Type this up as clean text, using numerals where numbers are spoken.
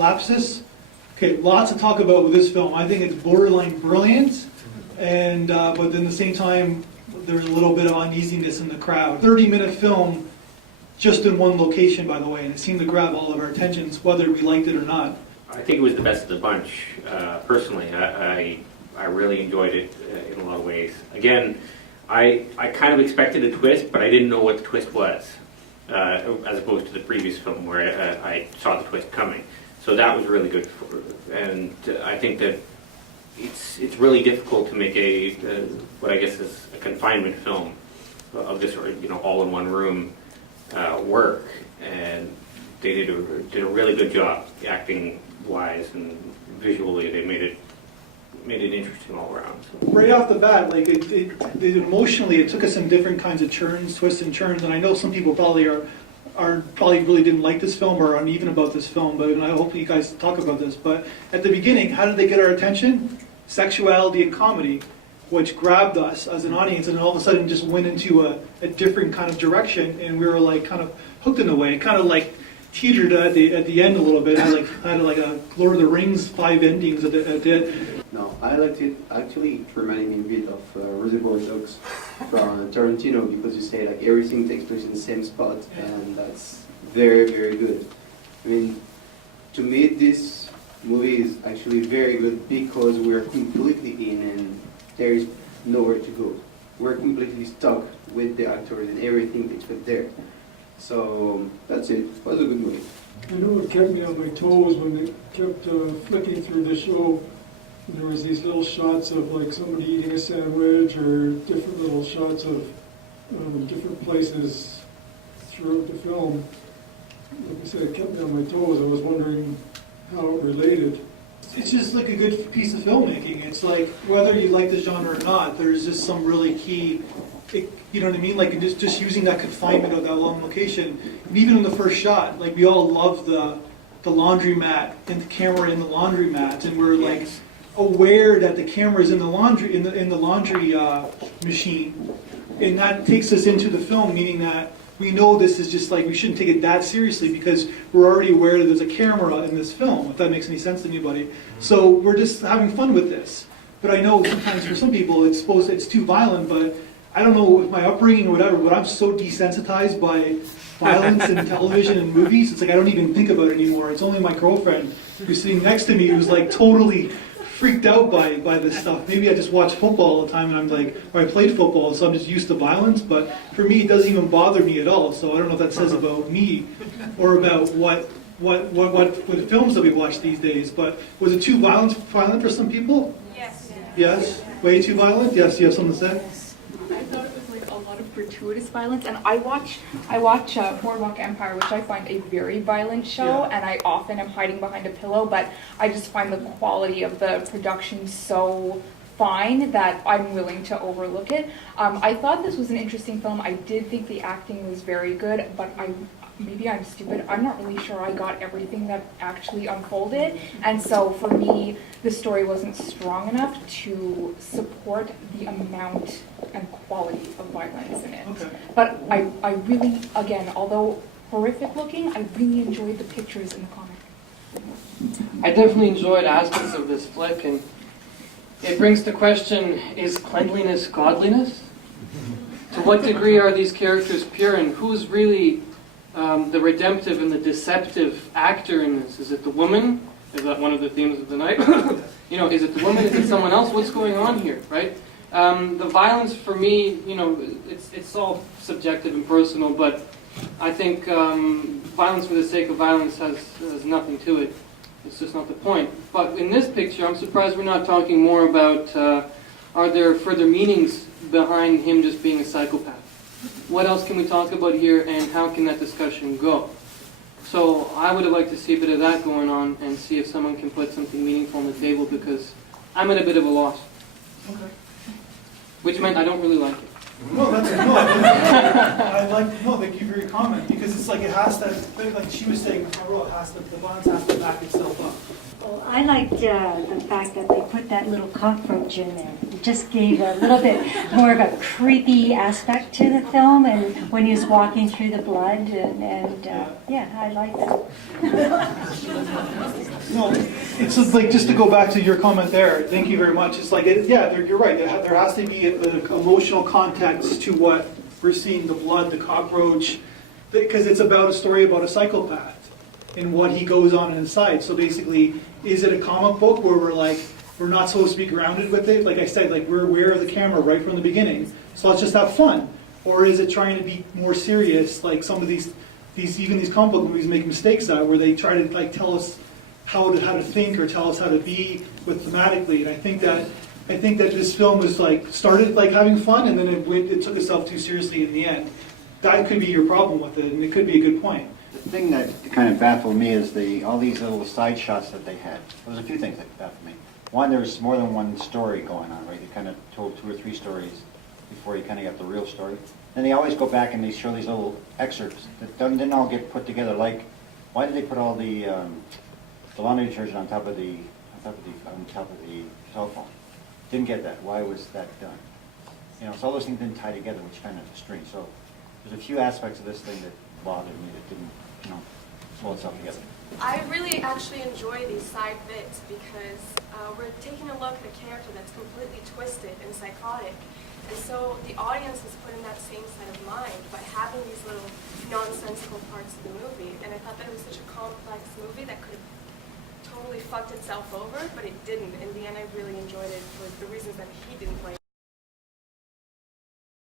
LAPSUS. Okay, lots to talk about with this film. I think it's borderline brilliant, and but then at the same time, there's a little bit of uneasiness in the crowd. 30-minute film, just in one location, by the way, and it seemed to grab all of our attentions, whether we liked it or not. I think it was the best of the bunch. Personally, I really enjoyed it in a lot of ways. Again, I kind of expected a twist, but I didn't know what the twist was, as opposed to the previous film where I saw the twist coming. So that was really good, and I think that it's really difficult to make a what I guess is a confinement film of this, all in one room work, and they did a really good job, acting wise and visually. They made it interesting all around. So. Right off the bat, like it emotionally, it took us in different kinds of turns, twists and turns, and I know some people probably probably really didn't like this film or are uneven about this film, but I hope you guys talk about this. But at the beginning, how did they get our attention? Sexuality and comedy, which grabbed us as an audience, and all of a sudden just went into a different kind of direction, and we were like kind of hooked in a way, kind of like teetered at the end a little bit, had like a Lord of the Rings 5 endings at the end. No, I liked it. Actually, it reminded me a bit of Reservoir Dogs from Tarantino, because you say like everything takes place in the same spot, and that's very, very good. I mean, to me, this movie is actually very good because we're completely in and there is nowhere to go. We're completely stuck with the actors and everything they put there. So that's it. It was a good movie. I know it kept me on my toes when they kept flicking through the show. There was these little shots of like somebody eating a sandwich, or different little shots of different places throughout the film. Like I said, it kept me on my toes. I was wondering how it related. It's just like a good piece of filmmaking. It's like, whether you like the genre or not, there's just some really key, you know what I mean? Like just using that confinement of that long location. And even in the first shot, like we all love the laundromat and the camera in the laundromat, and we're like aware that the camera is in the laundry machine, and that takes us into the film, meaning that we know this is just like, we shouldn't take it that seriously because we're already aware that there's a camera in this film, if that makes any sense to anybody. So we're just having fun with this. But I know sometimes for some people it's too violent, but I don't know with my upbringing or whatever, but I'm so desensitized by violence in television and movies, it's like I don't even think about it anymore. It's only my girlfriend who's sitting next to me who's like totally freaked out by this stuff. Maybe I just watch football all the time and I'm like, or I played football, so I'm just used to violence, but for me it doesn't even bother me at all. So I don't know if that says about me or about what films that we watch these days. But was it too violent for some people? Yes. Yes? Way too violent? Yes, you have something to say? I thought it was like a lot of gratuitous violence, and I watch Boardwalk Empire, which I find a very violent show, and I often am hiding behind a pillow, but I just find the quality of the production so fine that I'm willing to overlook it. I thought this was an interesting film. I did think the acting was very good, but maybe I'm stupid. I'm not really sure I got everything that actually unfolded. And so for me, the story wasn't strong enough to support the amount and quality of violence in it. Okay. But I really, again, although horrific looking, I really enjoyed the pictures in the comic. I definitely enjoyed aspects of this flick, and it brings to question, is cleanliness godliness? To what degree are these characters pure, and who's really the redemptive and the deceptive actor in this? Is it the woman? Is that one of the themes of the night? Is it the woman? Is it someone else? What's going on here, right? The violence for me, it's all subjective and personal, but I think violence for the sake of violence has nothing to it. It's just not the point. But in this picture, I'm surprised we're not talking more about, are there further meanings behind him just being a psychopath? What else can we talk about here, and how can that discussion go? So I would have liked to see a bit of that going on and see if someone can put something meaningful on the table, because I'm at a bit of a loss. Okay. Which meant I don't really like it. No, that's thank you for your comment, because it's like it has to, like she was saying, the violence has to back itself up. Well, I liked the fact that they put that little cockroach in there. It just gave a little bit more of a creepy aspect to the film, and when he was walking through the blood, and yeah, I like that. No, it's just like, just to go back to your comment there, thank you very much. It's like, you're right, there has to be an emotional context to what we're seeing, the blood, the cockroach, because it's about a story about a psychopath and what he goes on inside. So basically, is it a comic book where we're not supposed to be grounded with it? Like I said, like we're aware of the camera right from the beginning, so let's just have fun. Or is it trying to be more serious, like some of these comic book movies make mistakes at, where they try to like tell us how to think or tell us how to be with thematically. And I think that this film was like started like having fun, and then it took itself too seriously in the end. That could be your problem with it, and it could be a good point. The thing that kind of baffled me is all these little side shots that they had. There was a few things that baffled me. One, there was more than one story going on, right? They kind of told 2 or 3 stories before you kind of got the real story. Then they always go back and they show these little excerpts that didn't all get put together. Like, why did they put all the laundry detergent on top of the telephone? Didn't get that. Why was that done? You know, so all those things didn't tie together, which kind of strange. So there's a few aspects of this thing that bothered me that didn't, pull itself together. I really actually enjoy these side bits because we're taking a look at a character that's completely twisted and psychotic. And so the audience is put in that same set of mind by having these little nonsensical parts of the movie. And I thought that it was such a complex movie that could have totally fucked itself over, but it didn't. In the end, I really enjoyed it for the reasons that he didn't like.